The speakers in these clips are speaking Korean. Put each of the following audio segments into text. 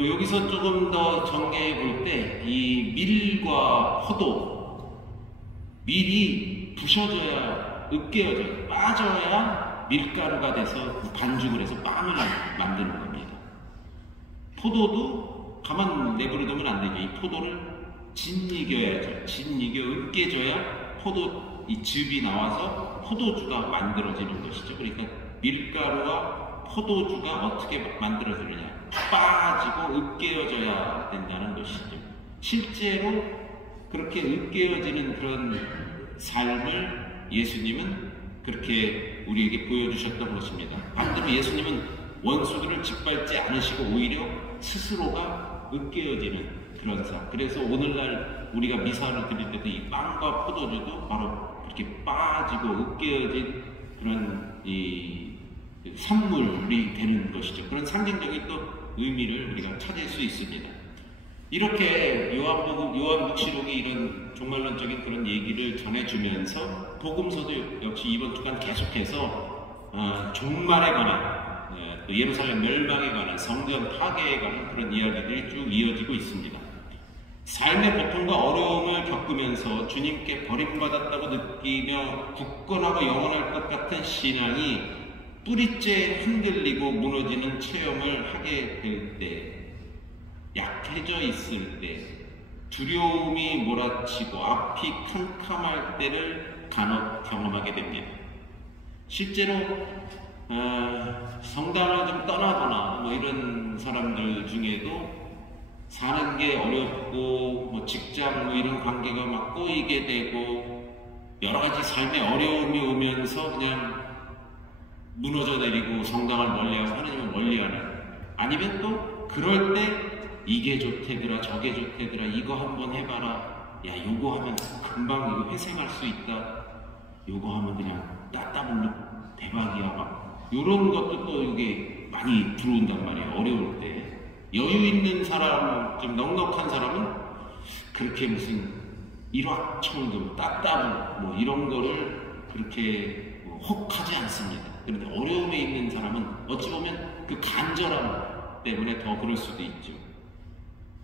여기서 조금 더 정리해 볼 때 이 밀과 포도, 밀이 부셔져야 으깨어져야 빠져야 밀가루가 돼서 반죽을 해서 빵을 만드는 겁니다. 포도도 가만 내버려 두면 안 되죠. 이 포도를 짓이겨야죠. 짓이겨 으깨져야 포도 이 즙이 나와서 포도주가 만들어지는 것이죠. 그러니까 밀가루와 포도주가 어떻게 만들어지느냐, 빠지고 으깨어져야 된다는 것이죠. 실제로 그렇게 으깨어지는 그런 삶을 예수님은 그렇게 우리에게 보여주셨던 것입니다. 반대로 예수님은 원수들을 짓밟지 않으시고 오히려 스스로가 으깨어지는 그런 삶. 그래서 오늘날 우리가 미사를 드릴 때도 이 빵과 포도주도 바로 그렇게 빠지고 으깨어진 그런 이 산물이 되는 것이죠. 그런 상징적인 또 의미를 우리가 찾을 수 있습니다. 이렇게 요한묵시록이 이런 종말론적인 그런 얘기를 전해주면서 복음서도 역시 이번 주간 계속해서 종말에 관한 예루살렘 멸망에 관한 성전 파괴에 관한 그런 이야기들이 쭉 이어지고 있습니다. 삶의 고통과 어려움을 겪으면서 주님께 버림받았다고 느끼며 굳건하고 영원할 것 같은 신앙이 뿌리째 흔들리고 무너지는 체험을 하게 될 때, 약해져 있을 때, 두려움이 몰아치고 앞이 캄캄할 때를 간혹 경험하게 됩니다. 실제로 성당을 좀 떠나거나 뭐 이런 사람들 중에도 사는 게 어렵고 직장 이런 관계가 막 꼬이게 되고 여러 가지 삶의 어려움이 오면서 그냥 무너져 내리고 성당을 멀리하고 하나님을 멀리하는, 아니면 또 그럴 때 이게 좋대더라 저게 좋대더라 이거 한번 해봐라, 야 요거 하면 금방 이거 회생할 수 있다, 요거 하면 그냥 따따블로 대박이야, 막 요런 것도 또 이게 많이 들어온단 말이에요. 어려울 때 여유 있는 사람, 좀 넉넉한 사람은 그렇게 무슨 일확천금 따따블 뭐 이런 거를 그렇게 혹하지 않습니다. 그런데 어려움에 있는 사람은 어찌 보면 그 간절함 때문에 더 그럴 수도 있죠.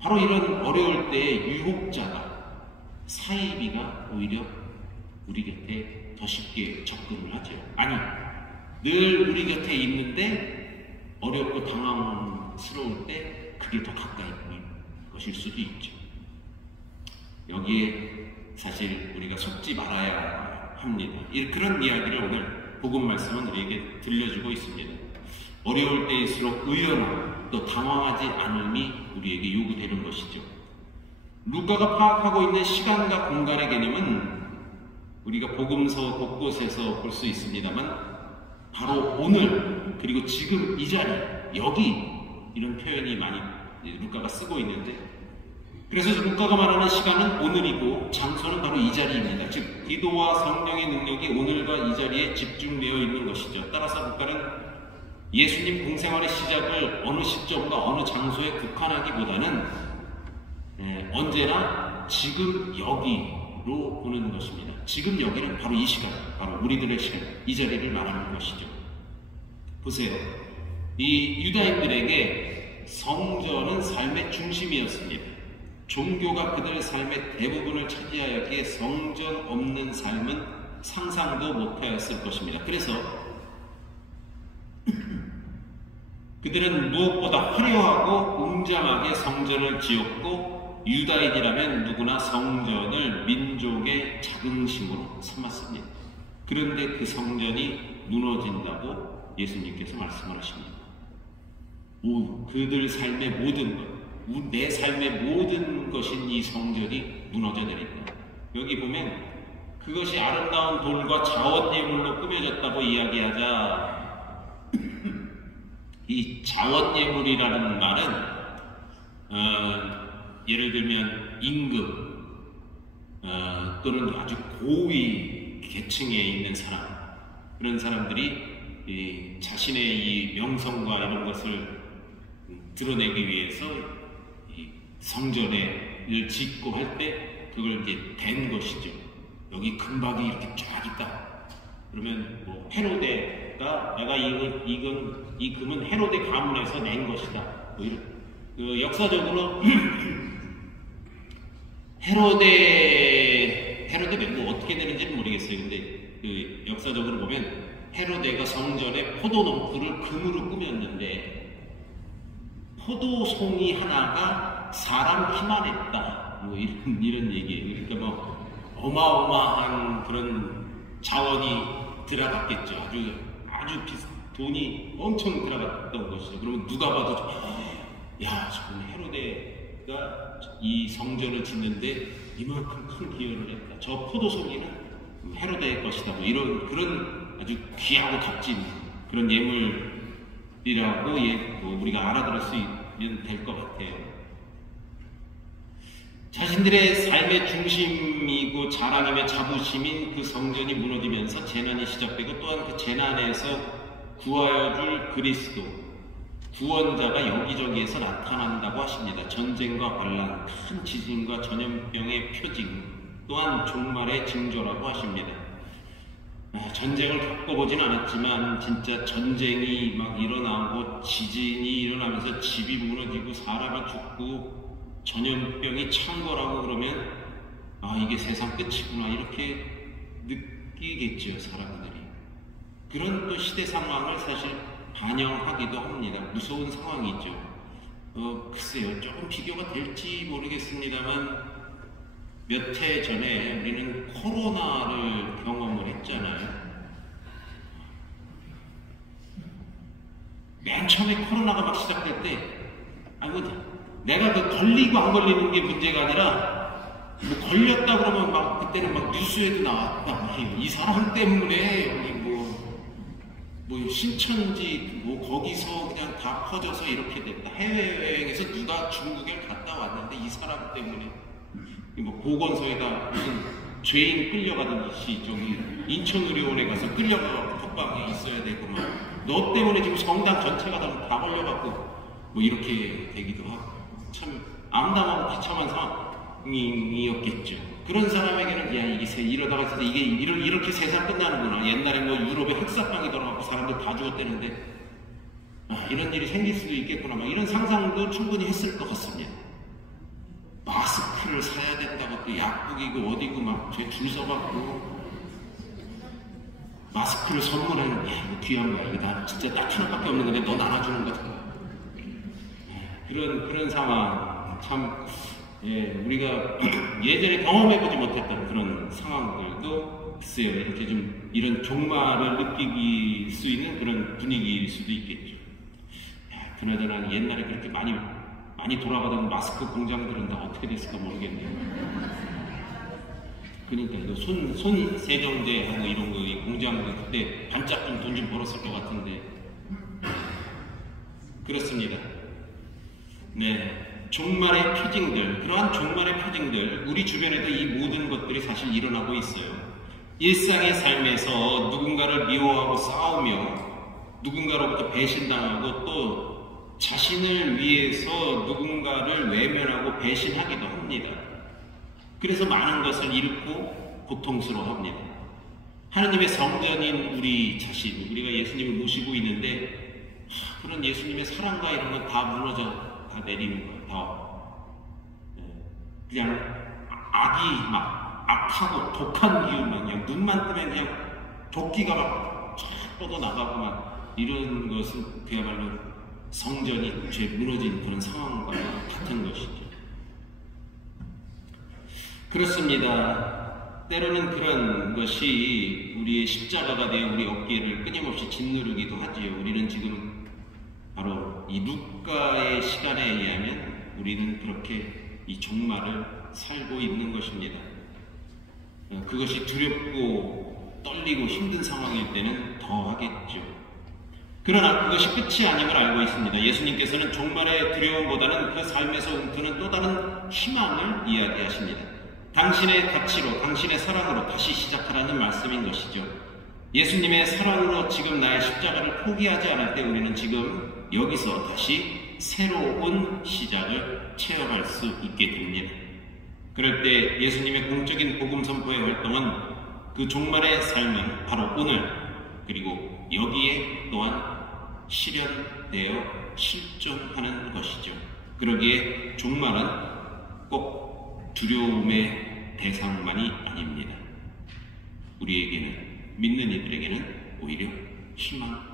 바로 이런 어려울 때의 유혹자가, 사이비가 오히려 우리 곁에 더 쉽게 접근을 하죠. 아니, 늘 우리 곁에 있는데 어렵고 당황스러울 때 그게 더 가까이 있는 것일 수도 있죠. 여기에 사실 우리가 속지 말아야 합니다. 그런 이야기를 오늘 복음 말씀은 우리에게 들려주고 있습니다. 어려울 때일수록 의연함, 또 당황하지 않음이 우리에게 요구되는 것이죠. 루카가 파악하고 있는 시간과 공간의 개념은 우리가 복음서 곳곳에서 볼 수 있습니다만 바로 오늘 그리고 지금 이 자리, 여기 이런 표현이 많이 루카가 쓰고 있는데, 그래서 루카가 말하는 시간은 오늘이고 장소는 바로 이 자리입니다. 즉 기도와 성령의 능력이 오늘과 이 자리에 집중되어 있는 것이죠. 따라서 루카는 예수님 공생활의 시작을 어느 시점과 어느 장소에 국한하기보다는 언제나 지금 여기로 보는 것입니다. 지금 여기는 바로 이 시간, 바로 우리들의 시간, 이 자리를 말하는 것이죠. 보세요. 이 유다인들에게 성전은 삶의 중심이었습니다. 종교가 그들의 삶의 대부분을 차지하였기에 성전 없는 삶은 상상도 못하였을 것입니다. 그래서 그들은 무엇보다 화려하고 웅장하게 성전을 지었고 유다인이라면 누구나 성전을 민족의 자긍심으로 삼았습니다. 그런데 그 성전이 무너진다고 예수님께서 말씀을 하십니다. 그들 삶의 모든 것, 내 삶의 모든 것인 이 성전이 무너져 내린다. 여기 보면 그것이 아름다운 돌과 자원예물로 꾸며졌다고 이야기하자 이 자원예물이라는 말은 예를 들면 임금 또는 아주 고위 계층에 있는 사람, 그런 사람들이 자신의 이 명성과 이런 것을 드러내기 위해서 성전을 짓고 할 때 그걸 이제 댄 것이죠. 여기 금박이 이렇게 쫙 있다. 그러면 뭐 헤로데가 내가 이 금은 헤로데 가문에서 낸 것이다. 뭐 역사적으로 헤로데 뭐 어떻게 되는지는 모르겠어요. 근데 그 역사적으로 보면 헤로데가 성전에 포도농부를 금으로 꾸몄는데 포도송이 하나가 사람 키만 했다. 뭐 이런 얘기예요. 그러니까 뭐 어마어마한 그런 자원이 들어갔겠죠. 아주 돈이 엄청 들어갔던 것이죠. 그러면 누가 봐도 야, 저건 헤로데가 이 성전을 짓는데 이만큼 큰 기여를 했다. 저 포도송이는 헤로데의 것이다. 뭐 이런 그런 아주 귀하고 값진 그런 예물이라고 뭐 우리가 알아들을 수 있으면 될 것 같아요. 자신들의 삶의 중심이고 자랑이며 자부심인 그 성전이 무너지면서 재난이 시작되고 또한 그 재난에서 구하여 줄 그리스도 구원자가 여기저기에서 나타난다고 하십니다. 전쟁과 반란, 큰 지진과 전염병의 표징, 또한 종말의 징조라고 하십니다. 전쟁을 겪어보진 않았지만 진짜 전쟁이 막 일어나고 지진이 일어나면서 집이 무너지고 사람이 죽고 전염병이 창궐하고 그러면 이게 세상 끝이구나 이렇게 느끼겠죠, 사람들이. 그런 또 시대 상황을 사실 반영하기도 합니다. 무서운 상황이죠. 글쎄요, 조금 비교가 될지 모르겠습니다만 몇 해 전에 우리는 코로나를 경험을 했잖아요. 맨 처음에 코로나가 막 시작될 때 내가 그 걸리고 안 걸리는 게 문제가 아니라 뭐 걸렸다 그러면 막 그때는 막 뉴스에도 나왔다. 이 사람 때문에 여기 뭐 신천지 뭐 거기서 그냥 다 퍼져서 이렇게 됐다. 해외여행에서 누가 중국에 갔다 왔는데 이 사람 때문에 뭐 보건소에다 무슨 죄인 끌려가듯이 저기 인천의료원에 가서 끌려가고 톡방에 있어야 되고 막 너 때문에 지금 성당 전체가 다 걸려갖고 뭐 이렇게 되기도 하고 참 암담하고 비참한 상황이었겠죠. 그런 사람에게는 야 이게 이러다가 진짜 이게 이렇게 세상 끝나는구나. 옛날에 뭐 유럽에 흑사병이 돌아가고 사람들 다 죽었다는데 이런 일이 생길 수도 있겠구나. 막 이런 상상도 충분히 했을 것 같습니다. 마스크를 사야 된다고 또 약국이고 어디고 막 줄 서갖고 마스크를 선물하는 이거 귀한 거야. 이거 나 진짜 딱 하나밖에 없는 건데 너 나눠주는 거잖아. 그런 상황 참 우리가 예전에 경험해보지 못했던 그런 상황들도 글쎄요 이렇게 좀 이런 종말을 느끼기 수 있는 그런 분위기일 수도 있겠죠. 그나저나 옛날에 그렇게 많이 돌아가던 마스크 공장들은 다 어떻게 됐을까 모르겠네요. 그러니까 이거 손 세정제하고 이런 거 이 공장들 그때 반짝 좀 돈 좀 벌었을 것 같은데 그렇습니다. 네, 종말의 표징들, 그러한 종말의 표징들, 우리 주변에도 이 모든 것들이 사실 일어나고 있어요. 일상의 삶에서 누군가를 미워하고 싸우며 누군가로부터 배신당하고 또 자신을 위해서 누군가를 외면하고 배신하기도 합니다. 그래서 많은 것을 잃고 고통스러워합니다. 하느님의 성전인 우리 자신, 우리가 예수님을 모시고 있는데 그런 예수님의 사랑과 이런 건 다 무너져 다 내리는 거예요. 그냥 악이 막 악하고 독한 기운만 그냥 눈만 뜨면 그냥 도끼가 막 쫙 뻗어나가고 막 이런 것은 그야말로 성전이 무너진 그런 상황과 같은 것이죠. 그렇습니다. 때로는 그런 것이 우리의 십자가가 되어 우리 어깨를 끊임없이 짓누르기도 하지요. 우리는 지금 바로 이 루카의 시간에 의하면 우리는 그렇게 이 종말을 살고 있는 것입니다. 그것이 두렵고 떨리고 힘든 상황일 때는 더 하겠죠. 그러나 그것이 끝이 아님을 알고 있습니다. 예수님께서는 종말의 두려움보다는 그 삶에서 움트는 또 다른 희망을 이야기하십니다. 당신의 가치로, 당신의 사랑으로 다시 시작하라는 말씀인 것이죠. 예수님의 사랑으로 지금 나의 십자가를 포기하지 않을 때 우리는 지금 여기서 다시 새로운 시작을 체험할 수 있게 됩니다. 그럴 때 예수님의 공적인 복음 선포의 활동은 그 종말의 삶은 바로 오늘 그리고 여기에 또한 실현되어 실존하는 것이죠. 그러기에 종말은 꼭 두려움의 대상만이 아닙니다. 우리에게는, 믿는 이들에게는 오히려 희망,